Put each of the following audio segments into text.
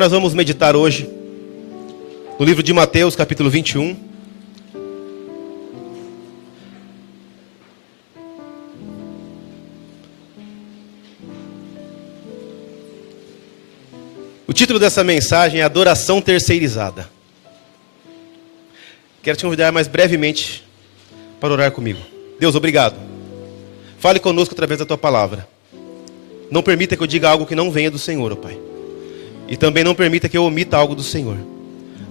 Nós vamos meditar hoje no livro de Mateus, capítulo 21. O título dessa mensagem é Adoração Terceirizada. Quero te convidar mais brevemente para orar comigo. Deus, obrigado. Fale conosco através da Tua palavra. Não permita que eu diga algo que não venha do Senhor, ó Pai. E também não permita que eu omita algo do Senhor.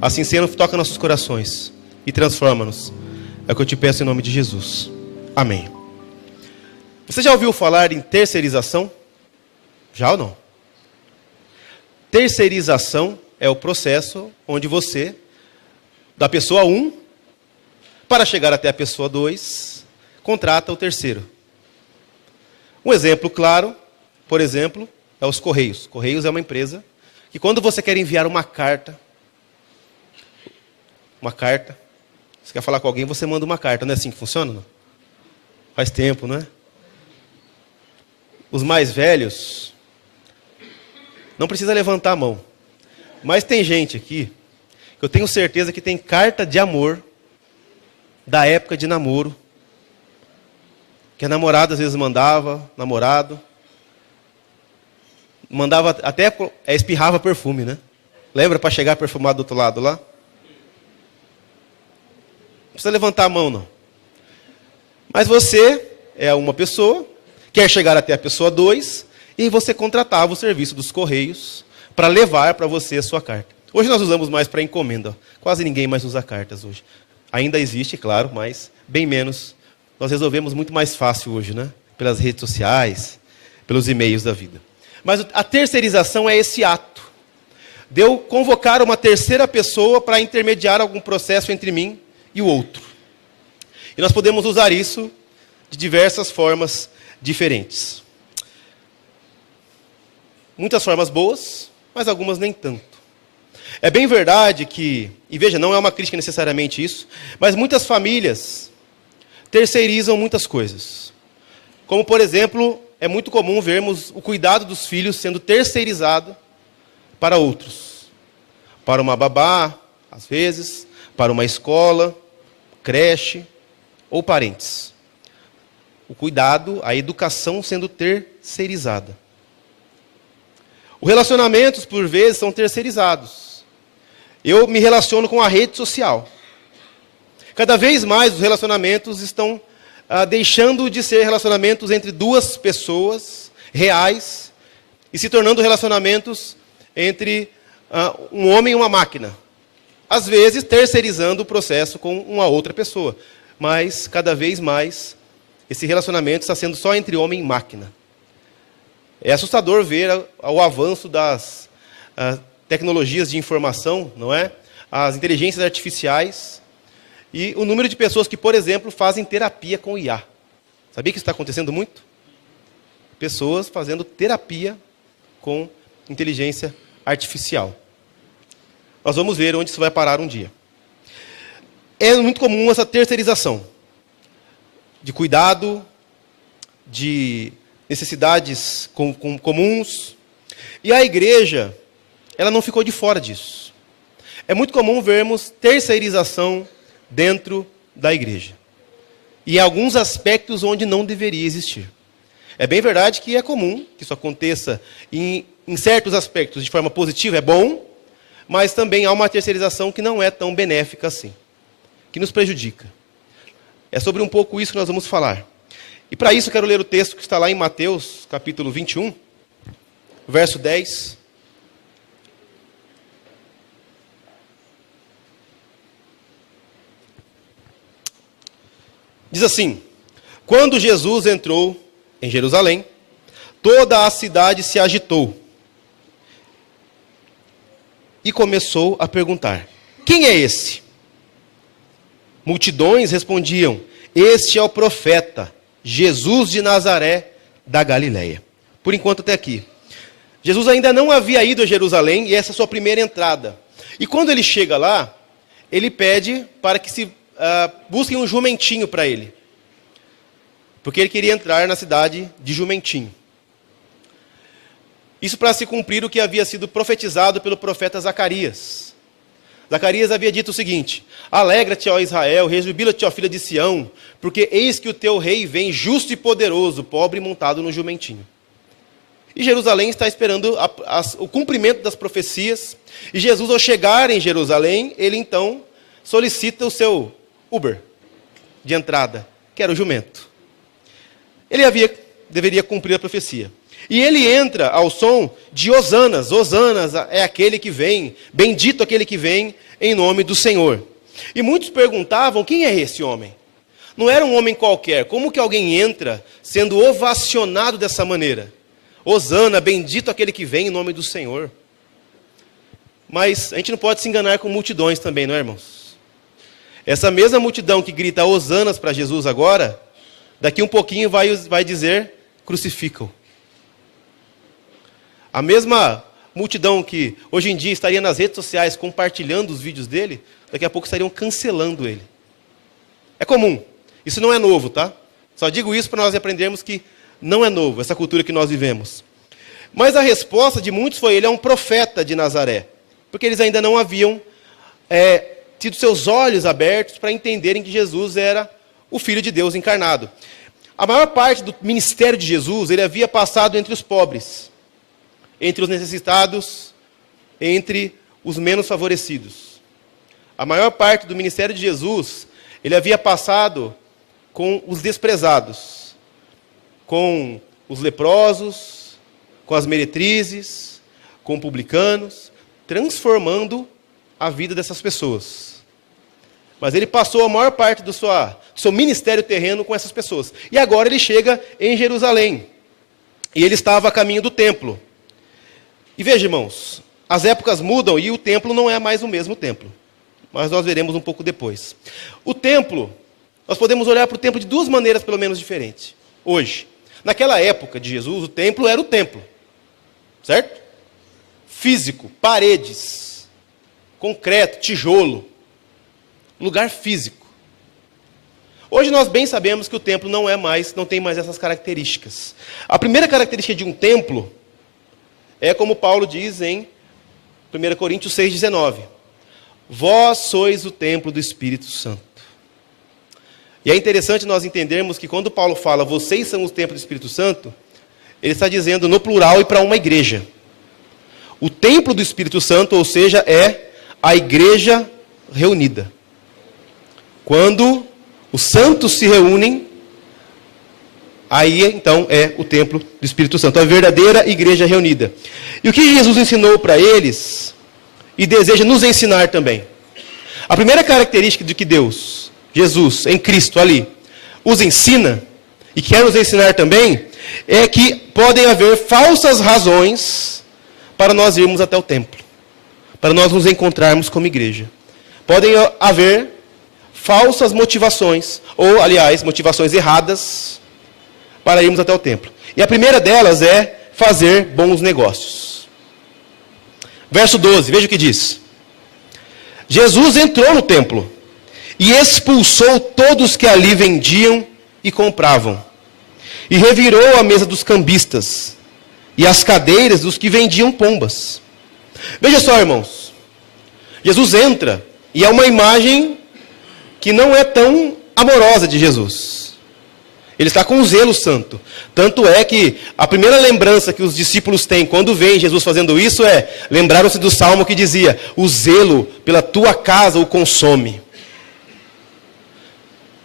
Assim sendo, toca nossos corações e transforma-nos. É o que eu te peço em nome de Jesus. Amém. Você já ouviu falar em terceirização? Já ou não? Terceirização é o processo onde você, da pessoa 1, para chegar até a pessoa 2, contrata o terceiro. Um exemplo claro, por exemplo, é os Correios. Correios é uma empresa que quando você quer enviar uma carta, você quer falar com alguém, você manda uma carta. Não é assim que funciona? Não? Faz tempo, não é? Os mais velhos, não precisa levantar a mão. Mas tem gente aqui, que eu tenho certeza que tem carta de amor, da época de namoro, que a namorada às vezes mandava, namorado, mandava até, espirrava perfume, né? Lembra para chegar perfumado do outro lado lá? Não precisa levantar a mão, não. Mas você é uma pessoa, quer chegar até a pessoa 2, e você contratava o serviço dos Correios para levar para você a sua carta. Hoje nós usamos mais para encomenda. Quase ninguém mais usa cartas hoje. Ainda existe, claro, mas bem menos. Nós resolvemos muito mais fácil hoje, né? Pelas redes sociais, pelos e-mails da vida. Mas a terceirização é esse ato de eu convocar uma terceira pessoa para intermediar algum processo entre mim e o outro. E nós podemos usar isso de diversas formas diferentes. Muitas formas boas, mas algumas nem tanto. É bem verdade que, e veja, não é uma crítica necessariamente isso, mas muitas famílias terceirizam muitas coisas. Como, por exemplo, é muito comum vermos o cuidado dos filhos sendo terceirizado para outros. Para uma babá, às vezes, para uma escola, creche ou parentes. O cuidado, a educação sendo terceirizada. Os relacionamentos, por vezes, são terceirizados. Eu me relaciono com a rede social. Cada vez mais os relacionamentos estão deixando de ser relacionamentos entre duas pessoas reais e se tornando relacionamentos entre um homem e uma máquina. Às vezes, terceirizando o processo com uma outra pessoa. Mas, cada vez mais, esse relacionamento está sendo só entre homem e máquina. É assustador ver o avanço das tecnologias de informação, não é? As inteligências artificiais e o número de pessoas que, por exemplo, fazem terapia com IA. Sabia que isso está acontecendo muito? Pessoas fazendo terapia com inteligência artificial. Nós vamos ver onde isso vai parar um dia. É muito comum essa terceirização de cuidado, de necessidades comuns. E a igreja, ela não ficou de fora disso. É muito comum vermos terceirização dentro da igreja. E em alguns aspectos onde não deveria existir. É bem verdade que é comum que isso aconteça em certos aspectos de forma positiva, é bom, mas também há uma terceirização que não é tão benéfica assim, que nos prejudica. É sobre um pouco isso que nós vamos falar. E para isso eu quero ler o texto que está lá em Mateus, capítulo 21, verso 10. Diz assim: quando Jesus entrou em Jerusalém, toda a cidade se agitou e começou a perguntar: quem é esse? Multidões respondiam: este é o profeta, Jesus de Nazaré da Galileia. Por enquanto até aqui. Jesus ainda não havia ido a Jerusalém e essa é a sua primeira entrada. E quando ele chega lá, ele pede para que se busquem um jumentinho para ele. Porque ele queria entrar na cidade de jumentinho. Isso para se cumprir o que havia sido profetizado pelo profeta Zacarias. Zacarias havia dito o seguinte: alegra-te, ó Israel, rejubila-te, ó filha de Sião, porque eis que o teu rei vem justo e poderoso, pobre e montado no jumentinho. E Jerusalém está esperando o cumprimento das profecias. E Jesus, ao chegar em Jerusalém, ele então solicita o seu Uber de entrada, que era o jumento. Ele deveria cumprir a profecia. E ele entra ao som de hosanas. Hosanas é aquele que vem, bendito aquele que vem em nome do Senhor. E muitos perguntavam, quem é esse homem? Não era um homem qualquer. Como que alguém entra sendo ovacionado dessa maneira? Hosana, bendito aquele que vem em nome do Senhor. Mas a gente não pode se enganar com multidões também, não é, irmãos? Essa mesma multidão que grita hosanas para Jesus agora, daqui um pouquinho vai dizer, crucificam. A mesma multidão que hoje em dia estaria nas redes sociais compartilhando os vídeos dele, daqui a pouco estariam cancelando ele. É comum. Isso não é novo, tá? Só digo isso para nós aprendermos que não é novo, essa cultura que nós vivemos. Mas a resposta de muitos foi, ele é um profeta de Nazaré. Porque eles ainda não haviam tido seus olhos abertos para entenderem que Jesus era o Filho de Deus encarnado. A maior parte do ministério de Jesus, ele havia passado entre os pobres, entre os necessitados, entre os menos favorecidos. A maior parte do ministério de Jesus, ele havia passado com os desprezados, com os leprosos, com as meretrizes, com publicanos, transformando a vida dessas pessoas. Mas ele passou a maior parte do seu ministério terreno com essas pessoas. E agora ele chega em Jerusalém. E ele estava a caminho do templo. E veja, irmãos, as épocas mudam e o templo não é mais o mesmo templo. Mas nós veremos um pouco depois. O templo, nós podemos olhar para o templo de duas maneiras pelo menos diferentes. Hoje, naquela época de Jesus, o templo era o templo. Certo? Físico, paredes, concreto, tijolo. Lugar físico. Hoje nós bem sabemos que o templo não tem mais essas características. A primeira característica de um templo é como Paulo diz em 1 Coríntios 6,19. Vós sois o templo do Espírito Santo. E é interessante nós entendermos que quando Paulo fala, vocês são o templo do Espírito Santo, ele está dizendo no plural e para uma igreja. O templo do Espírito Santo, ou seja, é a igreja reunida. Quando os santos se reúnem, aí então é o templo do Espírito Santo, a verdadeira igreja reunida. E o que Jesus ensinou para eles, e deseja nos ensinar também? A primeira característica de que Deus, Jesus, em Cristo ali, os ensina, e quer nos ensinar também, é que podem haver falsas razões para nós irmos até o templo, para nós nos encontrarmos como igreja. Podem haver falsas motivações, ou, aliás, motivações erradas, para irmos até o templo. E a primeira delas é fazer bons negócios. Verso 12, veja o que diz. Jesus entrou no templo e expulsou todos que ali vendiam e compravam. E revirou a mesa dos cambistas e as cadeiras dos que vendiam pombas. Veja só, irmãos. Jesus entra e é uma imagem que não é tão amorosa de Jesus. Ele está com um zelo santo. Tanto é que a primeira lembrança que os discípulos têm quando veem Jesus fazendo isso é, lembraram-se do salmo que dizia, o zelo pela tua casa o consome.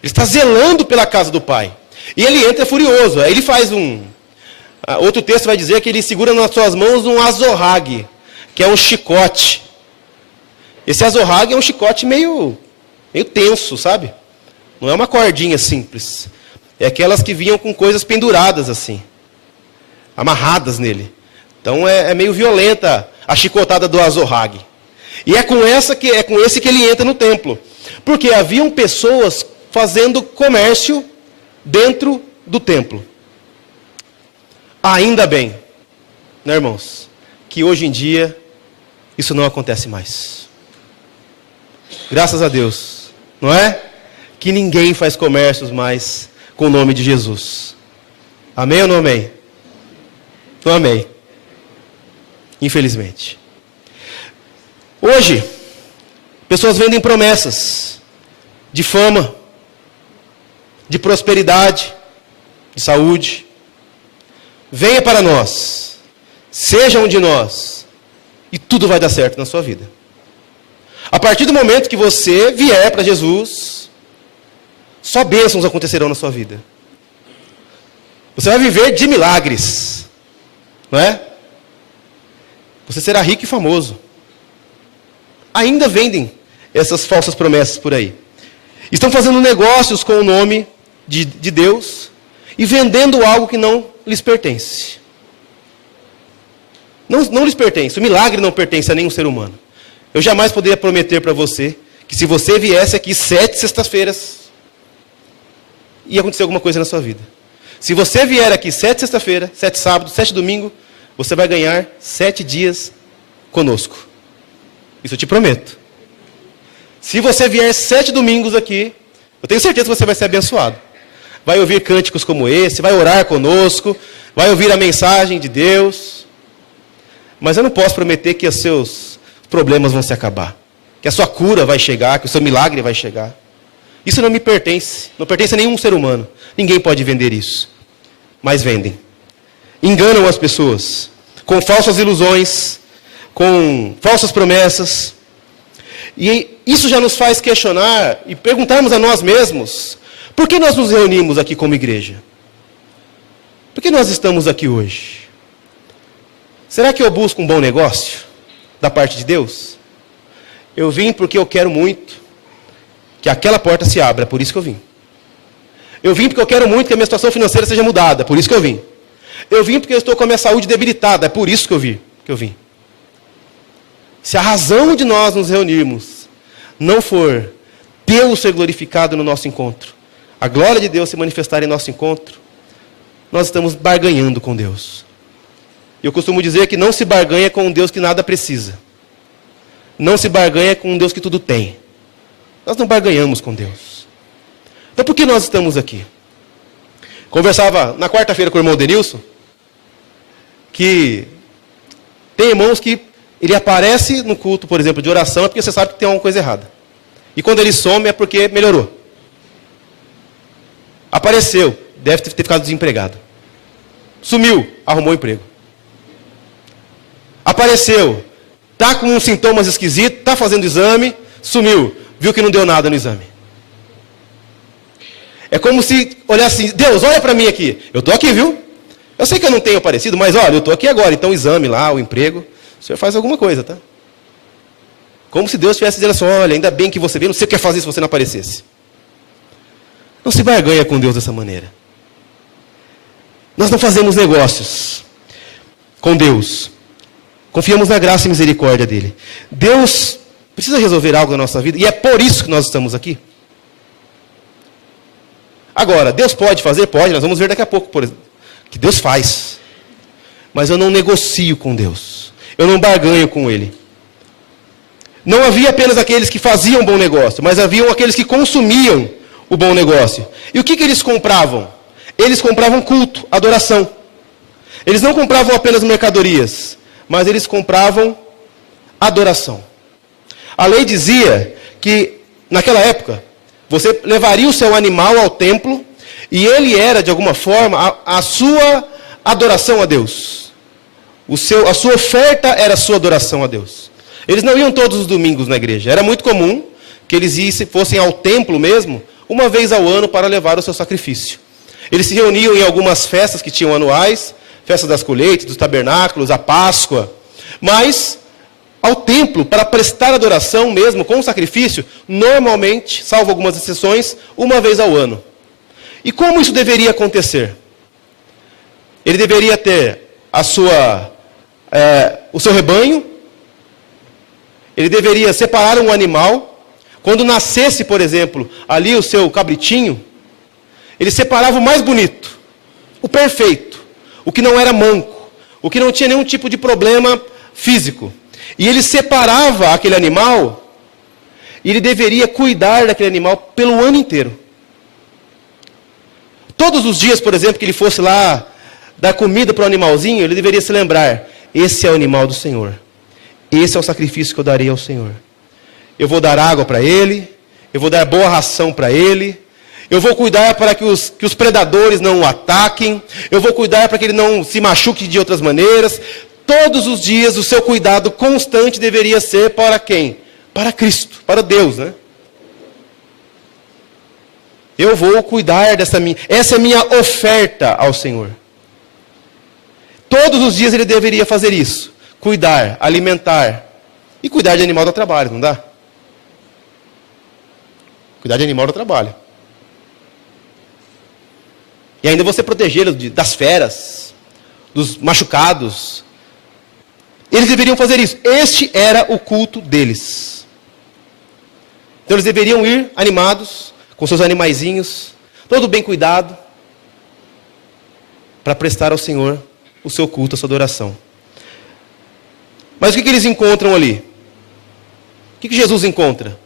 Ele está zelando pela casa do Pai. E ele entra furioso. Aí ele faz outro texto vai dizer que ele segura nas suas mãos um azorrague, que é um chicote. Esse azorrague é um chicote meio tenso, sabe? Não é uma cordinha simples. É aquelas que vinham com coisas penduradas assim, amarradas nele. Então é meio violenta a chicotada do azorrague. E é com esse que ele entra no templo. Porque haviam pessoas fazendo comércio dentro do templo. Ainda bem, né, irmãos, que hoje em dia isso não acontece mais. Graças a Deus, não é? Que ninguém faz comércios mais com o nome de Jesus. Amém ou não amém? Não amém. Infelizmente. Hoje, pessoas vendem promessas de fama, de prosperidade, de saúde. Venha para nós, seja um de nós, e tudo vai dar certo na sua vida. A partir do momento que você vier para Jesus, só bênçãos acontecerão na sua vida. Você vai viver de milagres, não é? Você será rico e famoso. Ainda vendem essas falsas promessas por aí. Estão fazendo negócios com o nome de Deus e vendendo algo que não lhes pertence. Não lhes pertence. O milagre não pertence a nenhum ser humano. Eu jamais poderia prometer para você que se você viesse aqui 7 sextas-feiras, ia acontecer alguma coisa na sua vida. Se você vier aqui 7 sexta-feira, 7 sábado, 7 domingo, você vai ganhar 7 dias conosco. Isso eu te prometo. Se você vier 7 domingos aqui, eu tenho certeza que você vai ser abençoado. Vai ouvir cânticos como esse, vai orar conosco, vai ouvir a mensagem de Deus. Mas eu não posso prometer que os seus problemas vão se acabar, que a sua cura vai chegar, que o seu milagre vai chegar. Isso não me pertence, não pertence a nenhum ser humano. Ninguém pode vender isso. Mas vendem. Enganam as pessoas com falsas ilusões, com falsas promessas. E isso já nos faz questionar e perguntarmos a nós mesmos: por que nós nos reunimos aqui como igreja? Por que nós estamos aqui hoje? Será que eu busco um bom negócio da parte de Deus? Eu vim porque eu quero muito que aquela porta se abra, por isso que eu vim. Eu vim porque eu quero muito que a minha situação financeira seja mudada, por isso que eu vim. Eu vim porque eu estou com a minha saúde debilitada, é por isso que eu vim. Se a razão de nós nos reunirmos não for Deus ser glorificado no nosso encontro, a glória de Deus se manifestar em nosso encontro, nós estamos barganhando com Deus. Eu costumo dizer que não se barganha com um Deus que nada precisa. Não se barganha com um Deus que tudo tem. Nós não barganhamos com Deus. Então por que nós estamos aqui? Conversava na quarta-feira com o irmão Denilson, que tem irmãos que ele aparece no culto, por exemplo, de oração, é porque você sabe que tem alguma coisa errada. E quando ele some é porque melhorou. Apareceu, deve ter ficado desempregado. Sumiu, arrumou um emprego. Apareceu, está com uns sintomas esquisitos, está fazendo exame, sumiu, viu que não deu nada no exame. É como se olhasse assim: Deus, olha para mim aqui. Eu estou aqui, viu? Eu sei que eu não tenho aparecido, mas olha, eu estou aqui agora. Então o exame lá, o emprego, o senhor faz alguma coisa, tá? Como se Deus estivesse dizendo assim: olha, ainda bem que você veio, não sei o que ia fazer se você não aparecesse. Não se barganha com Deus dessa maneira. Nós não fazemos negócios com Deus. Confiamos na graça e misericórdia dEle. Deus precisa resolver algo na nossa vida, e é por isso que nós estamos aqui. Agora, Deus pode fazer? Pode, nós vamos ver daqui a pouco, por exemplo, que Deus faz. Mas eu não negocio com Deus. Eu não barganho com Ele. Não havia apenas aqueles que faziam bom negócio, mas haviam aqueles que consumiam o bom negócio. E o que eles compravam? Eles compravam culto, adoração. Eles não compravam apenas mercadorias, mas eles compravam adoração. A lei dizia que, naquela época, você levaria o seu animal ao templo e ele era, de alguma forma, a sua adoração a Deus. A sua oferta era a sua adoração a Deus. Eles não iam todos os domingos na igreja. Era muito comum que eles fossem ao templo mesmo, uma vez ao ano, para levar o seu sacrifício. Eles se reuniam em algumas festas que tinham anuais, festa das colheitas, dos tabernáculos, a Páscoa. Mas, ao templo, para prestar adoração mesmo, com sacrifício, normalmente, salvo algumas exceções, uma vez ao ano. E como isso deveria acontecer? Ele deveria ter o seu rebanho, ele deveria separar um animal. Quando nascesse, por exemplo, ali o seu cabritinho, ele separava o mais bonito, o perfeito, o que não era manco, o que não tinha nenhum tipo de problema físico. E ele separava aquele animal, e ele deveria cuidar daquele animal pelo ano inteiro. Todos os dias, por exemplo, que ele fosse lá dar comida para o animalzinho, ele deveria se lembrar: esse é o animal do Senhor. Esse é o sacrifício que eu darei ao Senhor. Eu vou dar água para ele, eu vou dar boa ração para ele, eu vou cuidar para que os predadores não o ataquem, eu vou cuidar para que ele não se machuque de outras maneiras. Todos os dias o seu cuidado constante deveria ser para quem? Para Cristo, para Deus, né? Eu vou cuidar essa é minha oferta ao Senhor. Todos os dias ele deveria fazer isso. Cuidar, alimentar. E cuidar de animal dá trabalho, não dá? Cuidar de animal dá trabalho. E ainda você protegê-lo das feras, dos machucados. Eles deveriam fazer isso. Este era o culto deles. Então eles deveriam ir animados, com seus animaizinhos, todo bem cuidado, para prestar ao Senhor o seu culto, a sua adoração. Mas o que eles encontram ali? O que Jesus encontra?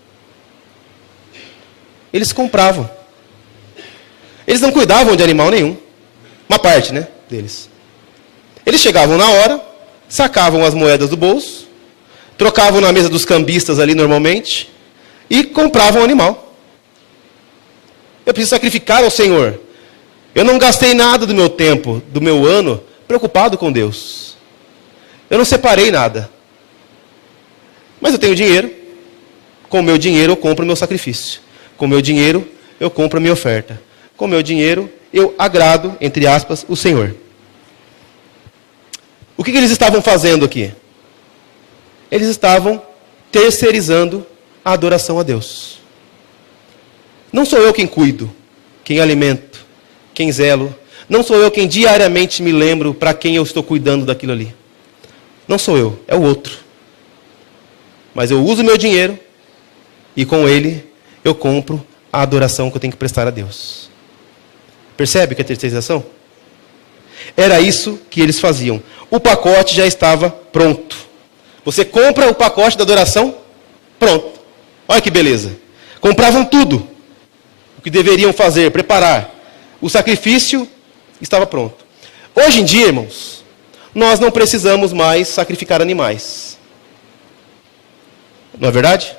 Eles compravam. Eles não cuidavam de animal nenhum. Uma parte, né, deles. Eles chegavam na hora, sacavam as moedas do bolso, trocavam na mesa dos cambistas ali normalmente, e compravam o animal. Eu preciso sacrificar ao Senhor. Eu não gastei nada do meu tempo, do meu ano, preocupado com Deus. Eu não separei nada. Mas eu tenho dinheiro. Com o meu dinheiro eu compro o meu sacrifício. Com o meu dinheiro eu compro a minha oferta. Com o meu dinheiro eu agrado, entre aspas, o Senhor. O que eles estavam fazendo aqui? Eles estavam terceirizando a adoração a Deus. Não sou eu quem cuido, quem alimento, quem zelo. Não sou eu quem diariamente me lembro para quem eu estou cuidando daquilo ali. Não sou eu, é o outro. Mas eu uso o meu dinheiro e com ele eu compro a adoração que eu tenho que prestar a Deus. Percebe que é terceirização? Era isso que eles faziam. O pacote já estava pronto. Você compra o pacote da adoração, pronto. Olha que beleza. Compravam tudo. O que deveriam fazer, preparar. O sacrifício estava pronto. Hoje em dia, irmãos, nós não precisamos mais sacrificar animais. Não é verdade?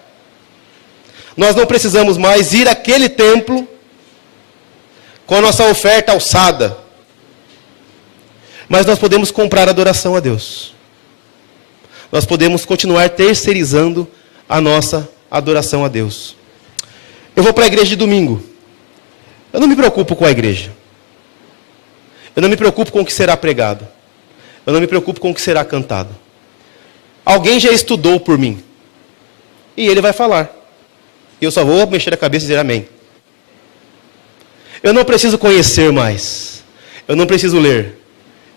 Nós não precisamos mais ir àquele templo com a nossa oferta alçada. Mas nós podemos comprar adoração a Deus. Nós podemos continuar terceirizando a nossa adoração a Deus. Eu vou para a igreja de domingo. Eu não me preocupo com a igreja. Eu não me preocupo com o que será pregado. Eu não me preocupo com o que será cantado. Alguém já estudou por mim. E ele vai falar. E eu só vou mexer a cabeça e dizer amém. Eu não preciso conhecer mais. Eu não preciso ler.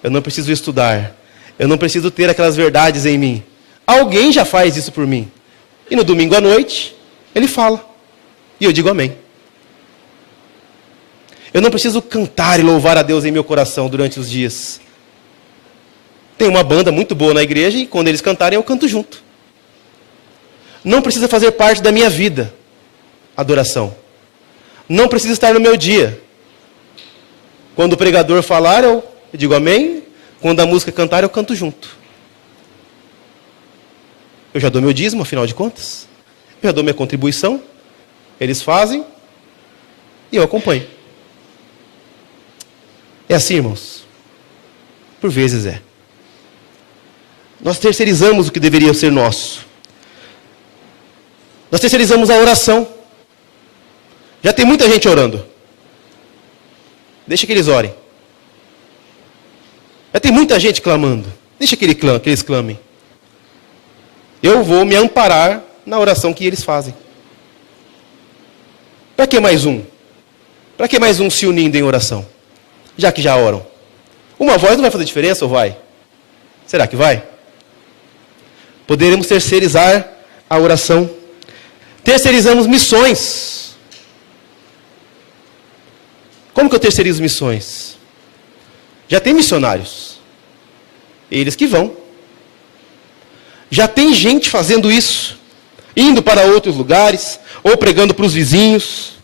Eu não preciso estudar. Eu não preciso ter aquelas verdades em mim. Alguém já faz isso por mim. E no domingo à noite, ele fala. E eu digo amém. Eu não preciso cantar e louvar a Deus em meu coração durante os dias. Tem uma banda muito boa na igreja e quando eles cantarem eu canto junto. Não precisa fazer parte da minha vida, adoração. Não precisa estar no meu dia. Quando o pregador falar, eu digo amém. Quando a música cantar, eu canto junto. Eu já dou meu dízimo, afinal de contas. Eu já dou minha contribuição. Eles fazem e eu acompanho. É assim, irmãos? Por vezes é. Nós terceirizamos o que deveria ser nosso. Nós terceirizamos a oração. Já tem muita gente orando. Deixa que eles orem. Já tem muita gente clamando. Deixa que eles clamem. Eu vou me amparar na oração que eles fazem. Para que mais um? Para que mais um se unindo em oração? Já que já oram. Uma voz não vai fazer diferença ou vai? Será que vai? Poderemos terceirizar a oração. Terceirizamos missões. Como que eu terceirizo missões? Já tem missionários. Eles que vão. Já tem gente fazendo isso. Indo para outros lugares. Ou pregando para os vizinhos.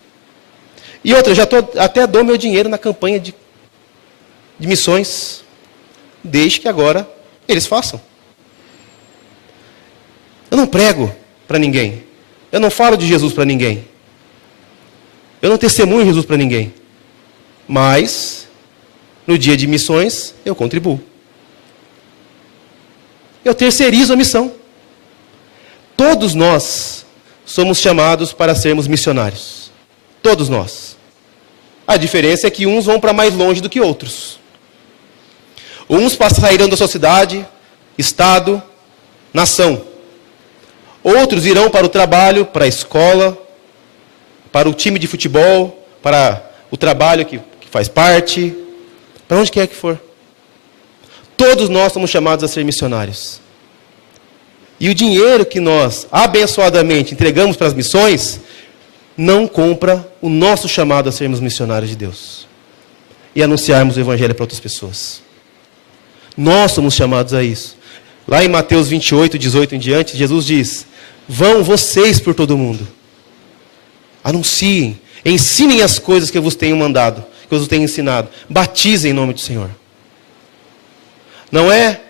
E outra, até dou meu dinheiro na campanha de missões. Desde que agora eles façam. Eu não prego para ninguém. Eu não falo de Jesus para ninguém. Eu não testemunho Jesus para ninguém. Mas, no dia de missões, eu contribuo. Eu terceirizo a missão. Todos nós somos chamados para sermos missionários. Todos nós. A diferença é que uns vão para mais longe do que outros. Uns sairão da sua cidade, estado, nação. Outros irão para o trabalho, para a escola, para o time de futebol, para o trabalho que faz parte, para onde quer que for. Todos nós somos chamados a ser missionários. E o dinheiro que nós, abençoadamente, entregamos para as missões, não compra o nosso chamado a sermos missionários de Deus. E anunciarmos o Evangelho para outras pessoas. Nós somos chamados a isso. Lá em Mateus 28, 18 em diante, Jesus diz: vão vocês por todo mundo. Anunciem, ensinem as coisas que eu vos tenho mandado, que eu vos tenho ensinado. Batizem em nome do Senhor. Não é,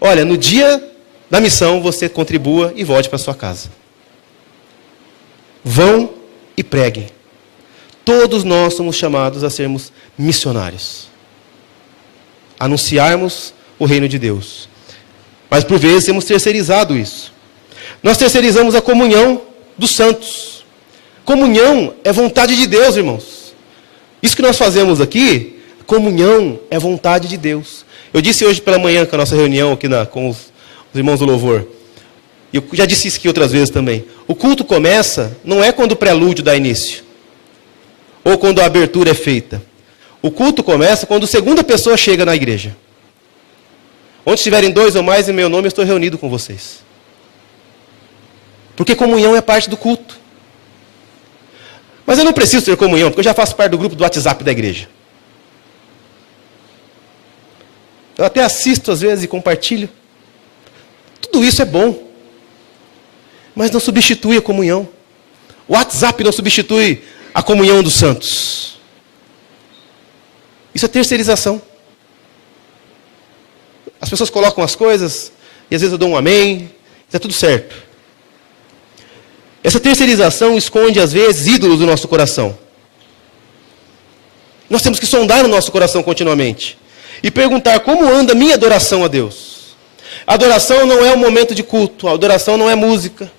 olha, no dia da missão você contribua e volte para sua casa. Vão e preguem. Todos nós somos chamados a sermos missionários. Anunciarmos o reino de Deus. Mas por vezes temos terceirizado isso. Nós terceirizamos a comunhão dos santos. Comunhão é vontade de Deus, irmãos. Isso que nós fazemos aqui, comunhão é vontade de Deus. Eu disse hoje pela manhã, com a nossa reunião aqui com os irmãos do louvor. E eu já disse isso aqui outras vezes também. O culto começa, não é quando o prelúdio dá início. Ou quando a abertura é feita. O culto começa quando a segunda pessoa chega na igreja. Onde estiverem 2 ou mais em meu nome, eu estou reunido com vocês. Porque comunhão é parte do culto. Mas eu não preciso ter comunhão, porque eu já faço parte do grupo do WhatsApp da igreja. Eu até assisto às vezes e compartilho. Tudo isso é bom. Mas não substitui a comunhão. O WhatsApp não substitui a comunhão dos santos. Isso é terceirização. As pessoas colocam as coisas, e às vezes eu dou um amém, está tudo certo. Essa terceirização esconde, às vezes, ídolos do nosso coração. Nós temos que sondar o nosso coração continuamente. E perguntar como anda a minha adoração a Deus. A adoração não é um momento de culto, a adoração não é música.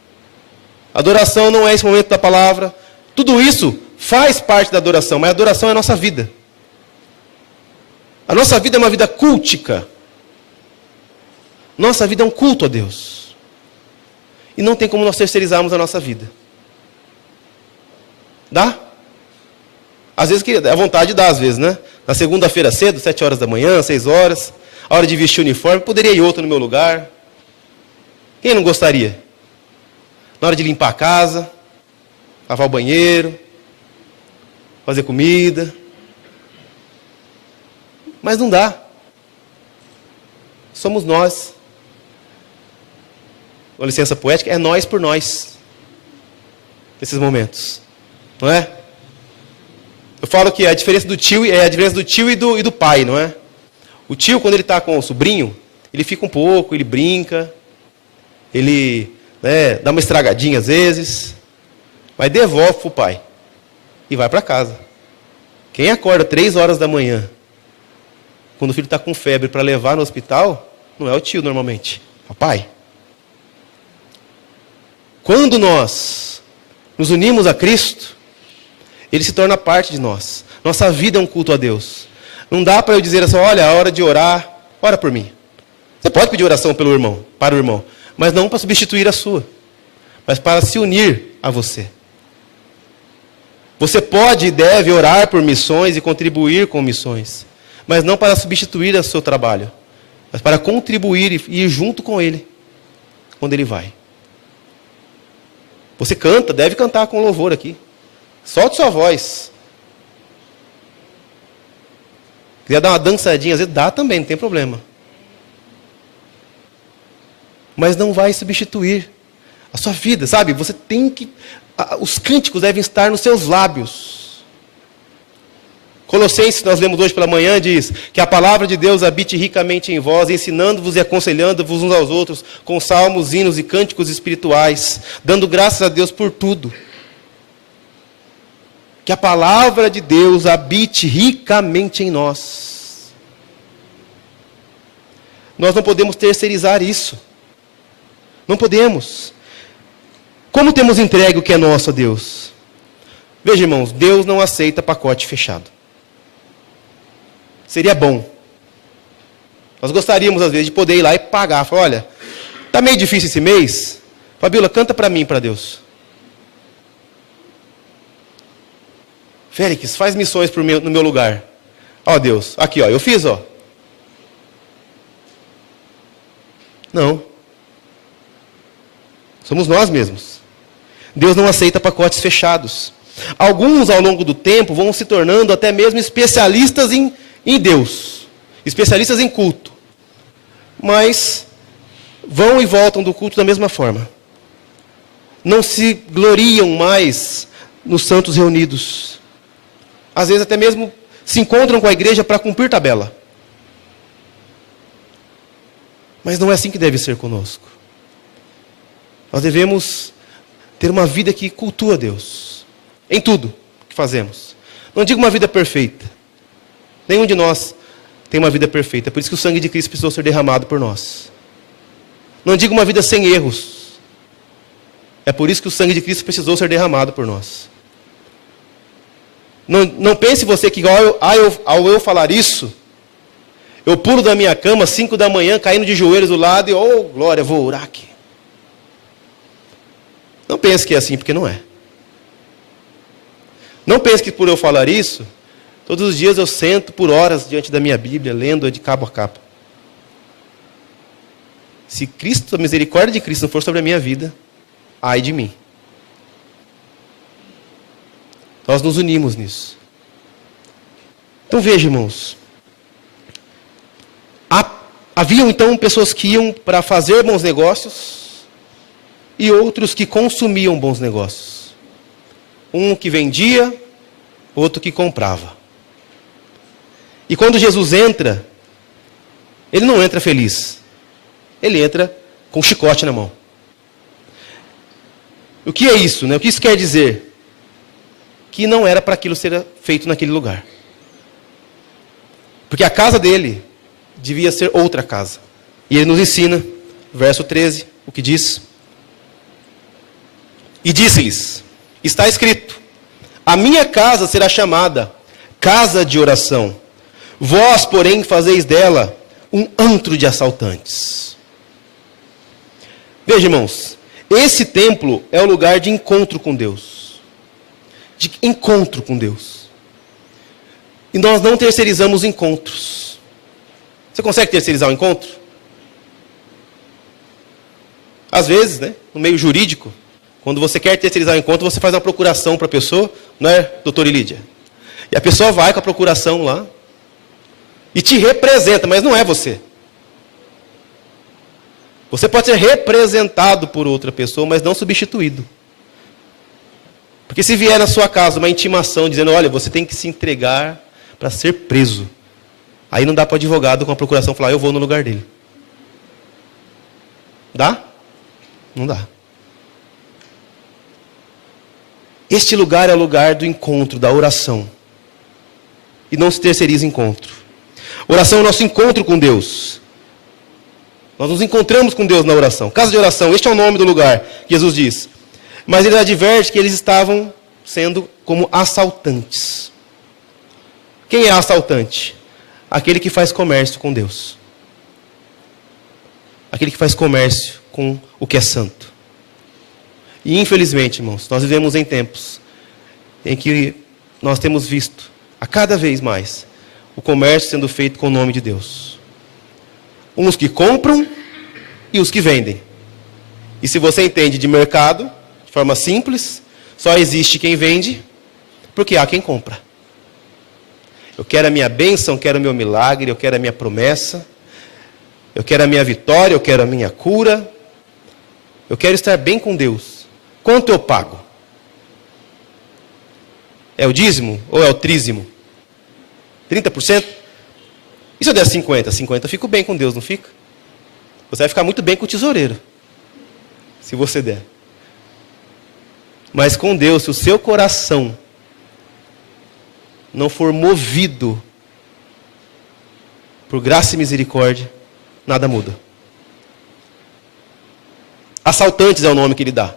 A adoração não é esse momento da palavra. Tudo isso faz parte da adoração, mas a adoração é a nossa vida. A nossa vida é uma vida cultica. Nossa vida é um culto a Deus. E não tem como nós terceirizarmos a nossa vida. Dá? Às vezes, a vontade dá, às vezes, né? Na segunda-feira cedo, 7 horas da manhã, 6 horas, a hora de vestir o uniforme, poderia ir outro no meu lugar. Quem não gostaria? Na hora de limpar a casa, lavar o banheiro, fazer comida. Mas não dá. Somos nós. Com licença poética, é nós por nós. Nesses momentos. Não é? Eu falo que a diferença do tio é a diferença do tio e do pai, não é? O tio, quando ele está com o sobrinho, ele fica um pouco, ele brinca, ele dá uma estragadinha às vezes, mas devolve para o pai e vai para casa. Quem acorda 3 horas da manhã, quando o filho está com febre para levar no hospital, não é o tio normalmente, é o pai. Quando nós nos unimos a Cristo, Ele se torna parte de nós. Nossa vida é um culto a Deus. Não dá para eu dizer assim, olha, a hora de orar, ora por mim. Você pode pedir oração pelo irmão, para o irmão, mas não para substituir a sua, mas para se unir a você. Você pode e deve orar por missões e contribuir com missões, mas não para substituir o seu trabalho, mas para contribuir e ir junto com Ele, quando Ele vai. Você canta, deve cantar com louvor aqui. Solte sua voz. Quiser dar uma dançadinha, às vezes dá também, não tem problema. Mas não vai substituir a sua vida, sabe? Você tem que... Os cânticos devem estar nos seus lábios. Colossenses, nós lemos hoje pela manhã, diz que a palavra de Deus habite ricamente em vós, ensinando-vos e aconselhando-vos uns aos outros, com salmos, hinos e cânticos espirituais, dando graças a Deus por tudo. Que a palavra de Deus habite ricamente em nós. Nós não podemos terceirizar isso. Não podemos. Como temos entregue o que é nosso a Deus? Veja, irmãos, Deus não aceita pacote fechado. Seria bom. Nós gostaríamos, às vezes, de poder ir lá e pagar. Falar, olha, está meio difícil esse mês. Fabíola, canta para mim, para Deus. Félix, faz missões no meu lugar. Ó Deus, aqui, ó, eu fiz, ó. Não. Somos nós mesmos. Deus não aceita pacotes fechados. Alguns, ao longo do tempo, vão se tornando até mesmo especialistas em Deus, especialistas em culto, mas vão e voltam do culto da mesma forma. Não se gloriam mais nos santos reunidos. Às vezes até mesmo se encontram com a igreja para cumprir tabela. Mas não é assim que deve ser conosco. Nós devemos ter uma vida que cultua Deus, em tudo que fazemos. Não digo uma vida perfeita. Nenhum de nós tem uma vida perfeita. Por isso que o sangue de Cristo precisou ser derramado por nós. Não digo uma vida sem erros. É por isso que o sangue de Cristo precisou ser derramado por nós. Não pense você que ao eu falar isso, eu pulo da minha cama às 5 da manhã, caindo de joelhos do lado e, oh, glória, vou orar aqui. Não pense que é assim, porque não é. Não pense que por eu falar isso, todos os dias eu sento por horas diante da minha Bíblia, lendo-a de cabo a cabo. Se Cristo, a misericórdia de Cristo não for sobre a minha vida, ai de mim. Nós nos unimos nisso. Então veja, irmãos. Haviam então pessoas que iam para fazer bons negócios e outros que consumiam bons negócios. Um que vendia, outro que comprava. E quando Jesus entra, ele não entra feliz. Ele entra com um chicote na mão. O que é isso, né? O que isso quer dizer? Que não era para aquilo ser feito naquele lugar. Porque a casa dele devia ser outra casa. E ele nos ensina, verso 13, o que diz? E disse-lhes, está escrito, a minha casa será chamada casa de oração. Vós, porém, fazeis dela um antro de assaltantes. Veja, irmãos, esse templo é o lugar de encontro com Deus. De encontro com Deus. E nós não terceirizamos encontros. Você consegue terceirizar o encontro? Às vezes, né, no meio jurídico, quando você quer terceirizar o encontro, você faz uma procuração para a pessoa, não é, doutora Lídia? E a pessoa vai com a procuração lá e te representa, mas não é você. Você pode ser representado por outra pessoa, mas não substituído. Porque se vier na sua casa uma intimação dizendo, olha, você tem que se entregar para ser preso. Aí não dá para o advogado com a procuração falar, eu vou no lugar dele. Dá? Não dá. Este lugar é o lugar do encontro, da oração. E não se terceiriza encontro. Oração é o nosso encontro com Deus. Nós nos encontramos com Deus na oração. Casa de oração, este é o nome do lugar, que Jesus diz. Mas ele adverte que eles estavam sendo como assaltantes. Quem é assaltante? Aquele que faz comércio com Deus. Aquele que faz comércio com o que é santo. E infelizmente, irmãos, nós vivemos em tempos em que nós temos visto, a cada vez mais, o comércio sendo feito com o nome de Deus. Uns que compram e os que vendem. E se você entende de mercado, de forma simples, só existe quem vende, porque há quem compra. Eu quero a minha bênção, eu quero o meu milagre, eu quero a minha promessa, eu quero a minha vitória, eu quero a minha cura, eu quero estar bem com Deus. Quanto eu pago? É o dízimo ou é o trízimo? 30%? E se eu der 50%? 50% eu fico bem com Deus, não fica? Você vai ficar muito bem com o tesoureiro, se você der. Mas com Deus, se o seu coração não for movido por graça e misericórdia, nada muda. Assaltantes é o nome que ele dá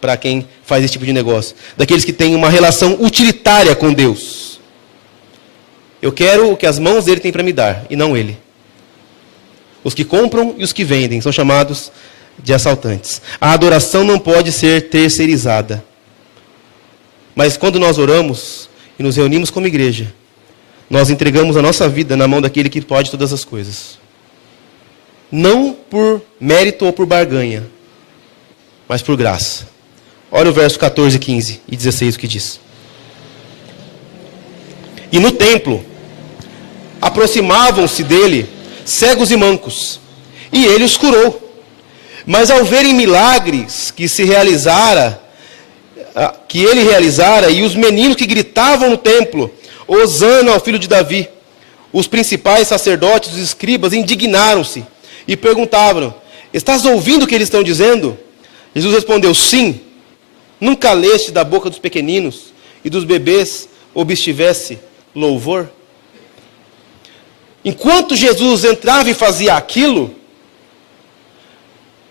para quem faz esse tipo de negócio. Daqueles que têm uma relação utilitária com Deus. Eu quero o que as mãos dele têm para me dar, e não ele. Os que compram e os que vendem são chamados de assaltantes. A adoração não pode ser terceirizada. Mas quando nós oramos e nos reunimos como igreja, nós entregamos a nossa vida na mão daquele que pode todas as coisas. Não por mérito ou por barganha, mas por graça. Olha o verso 14, 15 e 16 o que diz. E no templo, aproximavam-se dele cegos e mancos, e ele os curou. Mas ao verem milagres que ele realizara, e os meninos que gritavam no templo, Hosana ao filho de Davi, os principais sacerdotes, os escribas, indignaram-se e perguntavam: estás ouvindo o que eles estão dizendo? Jesus respondeu: sim. Nunca leste da boca dos pequeninos e dos bebês obstivesse louvor? Enquanto Jesus entrava e fazia aquilo,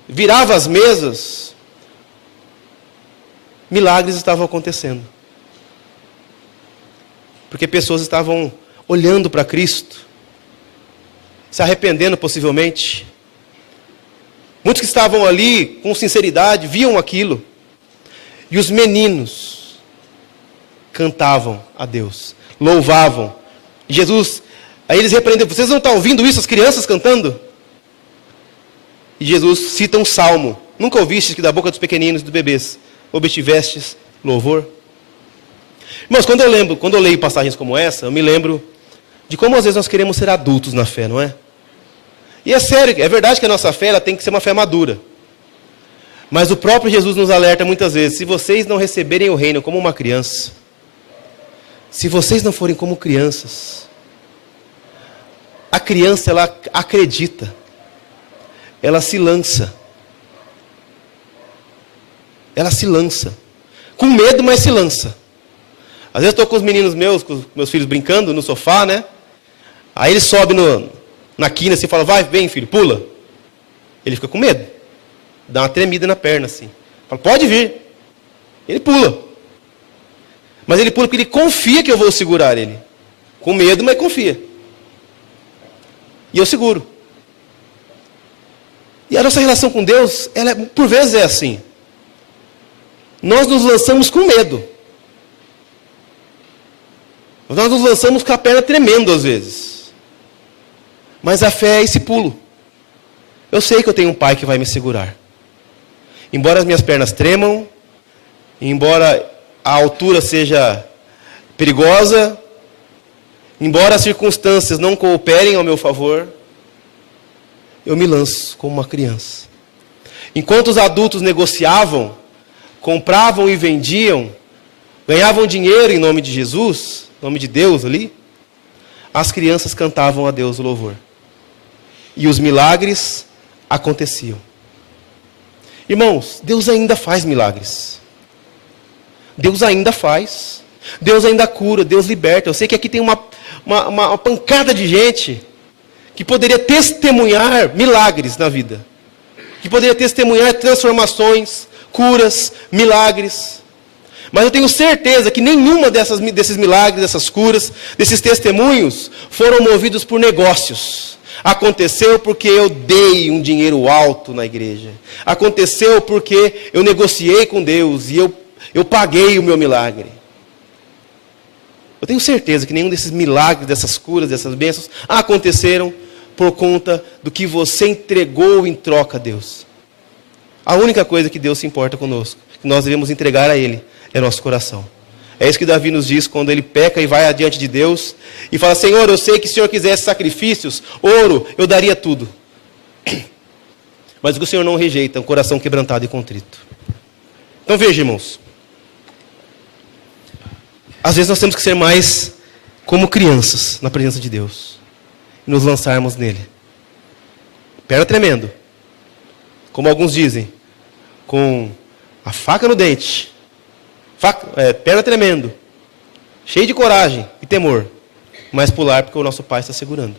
virava as mesas, milagres estavam acontecendo. Porque pessoas estavam olhando para Cristo, se arrependendo possivelmente. Muitos que estavam ali com sinceridade viam aquilo. E os meninos cantavam a Deus, louvavam. E Jesus, aí eles repreendem: vocês não estão ouvindo isso, as crianças cantando? E Jesus cita um salmo: nunca ouvistes que da boca dos pequeninos e dos bebês obtivestes louvor? Irmãos, quando eu leio passagens como essa, eu me lembro de como às vezes nós queremos ser adultos na fé, não é? E é sério, é verdade que a nossa fé ela tem que ser uma fé madura. Mas o próprio Jesus nos alerta muitas vezes: se vocês não receberem o reino como uma criança, se vocês não forem como crianças, a criança ela acredita, ela se lança, com medo, mas se lança. Às vezes eu estou com os meninos meus, com os meus filhos brincando no sofá, né? Aí ele sobe na quina assim e fala: vai, vem filho, pula. Ele fica com medo, dá uma tremida na perna assim. Fala: pode vir. Ele pula. Mas ele pula porque ele confia que eu vou segurar ele. Com medo, mas confia. E eu seguro. E a nossa relação com Deus, ela por vezes é assim. Nós nos lançamos com medo. Nós nos lançamos com a perna tremendo às vezes. Mas a fé é esse pulo. Eu sei que eu tenho um pai que vai me segurar. Embora as minhas pernas tremam, embora a altura seja perigosa, embora as circunstâncias não cooperem ao meu favor, eu me lanço como uma criança. Enquanto os adultos negociavam, compravam e vendiam, ganhavam dinheiro em nome de Jesus, em nome de Deus ali, as crianças cantavam a Deus o louvor. E os milagres aconteciam. Irmãos, Deus ainda faz milagres. Deus ainda faz. Deus ainda cura, Deus liberta. Eu sei que aqui tem uma pancada de gente que poderia testemunhar milagres na vida. Que poderia testemunhar transformações, curas, milagres. Mas eu tenho certeza que nenhuma desses milagres, dessas curas, desses testemunhos foram movidos por negócios. Aconteceu porque eu dei um dinheiro alto na igreja. Aconteceu porque eu negociei com Deus e eu paguei o meu milagre. Eu tenho certeza que nenhum desses milagres, dessas curas, dessas bênçãos aconteceram por conta do que você entregou em troca a Deus. A única coisa que Deus se importa conosco, que nós devemos entregar a Ele, é nosso coração. É isso que Davi nos diz quando ele peca e vai adiante de Deus e fala: Senhor, eu sei que se o Senhor quisesse sacrifícios, ouro, eu daria tudo. Mas o que o Senhor não rejeita é um coração quebrantado e contrito. Então veja, irmãos. Às vezes nós temos que ser mais como crianças na presença de Deus e nos lançarmos nele. Perna tremendo, como alguns dizem, com a faca no dente, perna tremendo, cheio de coragem e temor, mas pular porque o nosso Pai está segurando.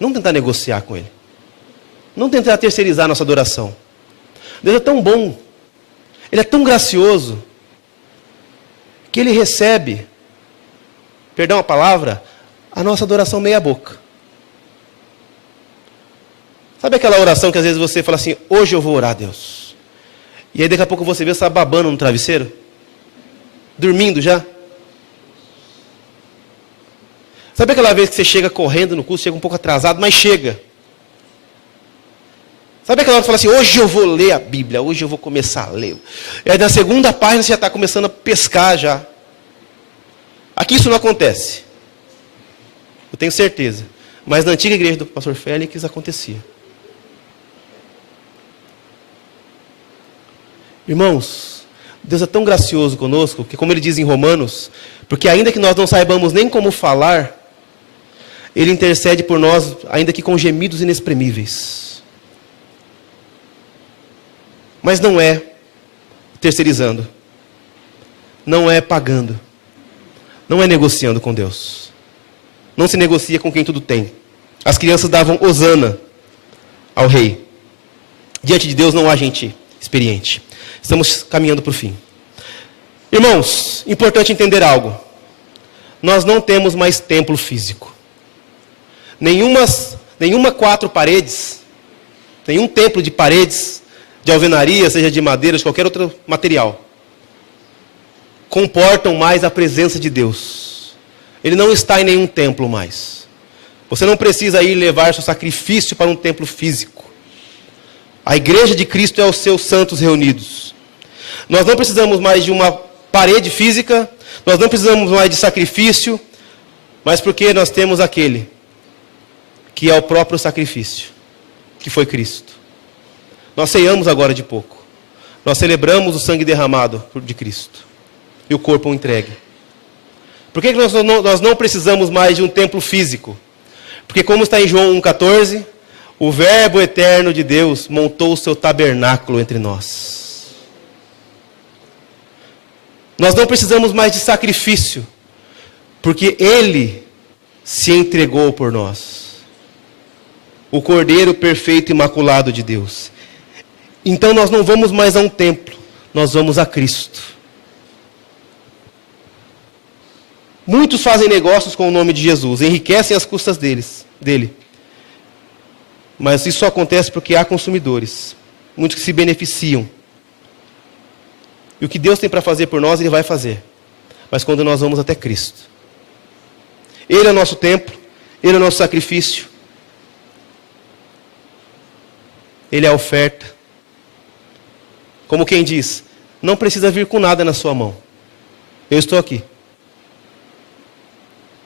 Não tentar negociar com Ele. Não tentar terceirizar a nossa adoração. Deus é tão bom, Ele é tão gracioso, que Ele recebe, perdão a palavra, a nossa adoração meia boca. Sabe aquela oração que às vezes você fala assim, hoje eu vou orar a Deus. E aí daqui a pouco você vê, você está babando no travesseiro? Dormindo já? Sabe aquela vez que você chega correndo no culto, chega um pouco atrasado, mas chega? Sabe aquela hora que você fala assim, hoje eu vou ler a Bíblia, hoje eu vou começar a ler. E aí na segunda página você já está começando a pescar já. Aqui isso não acontece. Eu tenho certeza. Mas na antiga igreja do pastor Félix acontecia. Irmãos, Deus é tão gracioso conosco, que como ele diz em Romanos, porque ainda que nós não saibamos nem como falar, Ele intercede por nós, ainda que com gemidos inexprimíveis. Mas não é terceirizando, não é pagando, não é negociando com Deus. Não se negocia com quem tudo tem. As crianças davam hosana ao rei. Diante de Deus não há gente experiente. Estamos caminhando para o fim. Irmãos, importante entender algo. Nós não temos mais templo físico. Nenhuma 4 paredes, nenhum templo de paredes, de alvenaria, seja de madeira, de qualquer outro material, comportam mais a presença de Deus. Ele não está em nenhum templo mais. Você não precisa ir levar seu sacrifício para um templo físico. A igreja de Cristo é os seus santos reunidos. Nós não precisamos mais de uma parede física, nós não precisamos mais de sacrifício, mas porque nós temos aquele que é o próprio sacrifício, que foi Cristo. Nós ceiamos agora de pouco. Nós celebramos o sangue derramado de Cristo e o corpo entregue. Por que nós não precisamos mais de um templo físico? Porque como está em João 1,14, o Verbo eterno de Deus montou o seu tabernáculo entre nós. Nós não precisamos mais de sacrifício, porque Ele se entregou por nós. O Cordeiro perfeito e imaculado de Deus. Então nós não vamos mais a um templo, nós vamos a Cristo. Muitos fazem negócios com o nome de Jesus, enriquecem as custas dele. Mas isso só acontece porque há consumidores, muitos que se beneficiam. E o que Deus tem para fazer por nós, Ele vai fazer. Mas quando nós vamos até Cristo. Ele é o nosso templo, Ele é o nosso sacrifício. Ele é a oferta. Como quem diz, não precisa vir com nada na sua mão. Eu estou aqui.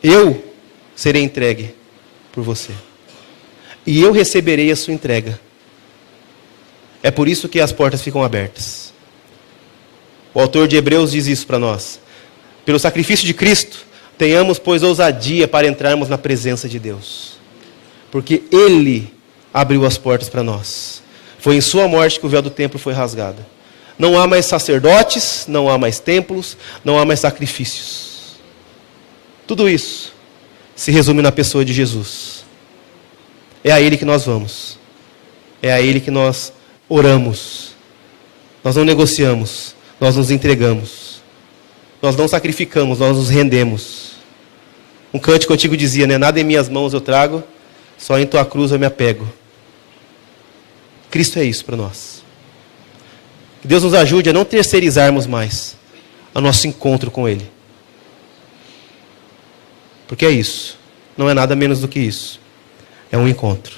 Eu serei entregue por você. E eu receberei a sua entrega. É por isso que as portas ficam abertas. O autor de Hebreus diz isso para nós. Pelo sacrifício de Cristo, tenhamos, pois, ousadia para entrarmos na presença de Deus. Porque Ele abriu as portas para nós. Foi em sua morte que o véu do templo foi rasgado. Não há mais sacerdotes, não há mais templos, não há mais sacrifícios. Tudo isso se resume na pessoa de Jesus. É a Ele que nós vamos. É a Ele que nós oramos. Nós não negociamos, nós nos entregamos. Nós não sacrificamos, nós nos rendemos. Um cântico antigo dizia, né? Nada em minhas mãos eu trago, só em tua cruz eu me apego. Cristo é isso para nós. Que Deus nos ajude a não terceirizarmos mais o nosso encontro com Ele. Porque é isso. Não é nada menos do que isso. É um encontro.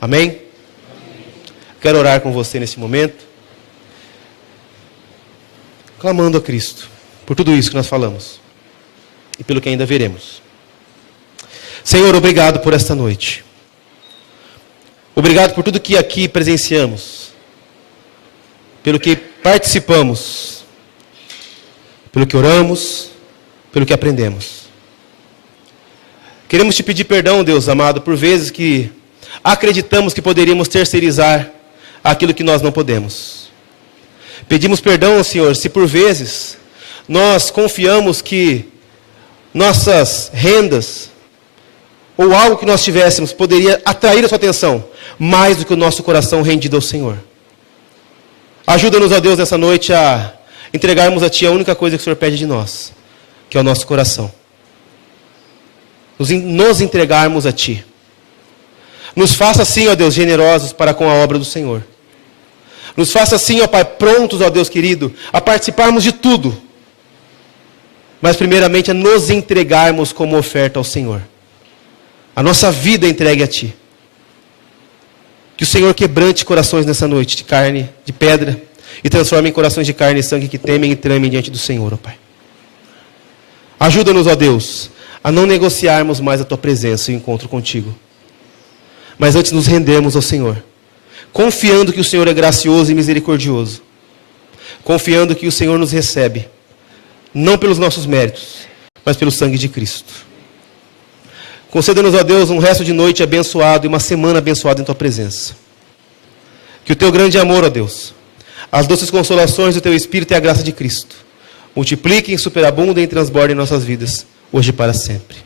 Amém? Amém. Quero orar com você nesse momento. Clamando a Cristo. Por tudo isso que nós falamos. E pelo que ainda veremos. Senhor, obrigado por esta noite. Obrigado por tudo que aqui presenciamos. Pelo que participamos. Pelo que oramos. pelo que aprendemos. Queremos te pedir perdão, Deus amado, por vezes que acreditamos que poderíamos terceirizar aquilo que nós não podemos. Pedimos perdão, Senhor, se por vezes nós confiamos que nossas rendas ou algo que nós tivéssemos poderia atrair a sua atenção mais do que o nosso coração rendido ao Senhor. Ajuda-nos, ó Deus, nessa noite a entregarmos a Ti a única coisa que o Senhor pede de nós, que é o nosso coração. Nos entregarmos a Ti. Nos faça assim, ó Deus, generosos para com a obra do Senhor. Nos faça assim, ó Pai, prontos, ó Deus querido, a participarmos de tudo. Mas primeiramente a nos entregarmos como oferta ao Senhor. A nossa vida entregue a Ti. Que o Senhor quebrante corações nessa noite de carne, de pedra, e transforme em corações de carne e sangue que temem e tremem diante do Senhor, ó Pai. Ajuda-nos, ó Deus, a não negociarmos mais a Tua presença e o encontro contigo. Mas antes nos rendermos ao Senhor, confiando que o Senhor é gracioso e misericordioso, confiando que o Senhor nos recebe, não pelos nossos méritos, mas pelo sangue de Cristo. Conceda-nos, ó Deus, um resto de noite abençoado e uma semana abençoada em Tua presença. Que o Teu grande amor, ó Deus, as doces consolações do Teu Espírito e a graça de Cristo multipliquem, superabundem e transbordem em nossas vidas, hoje e para sempre.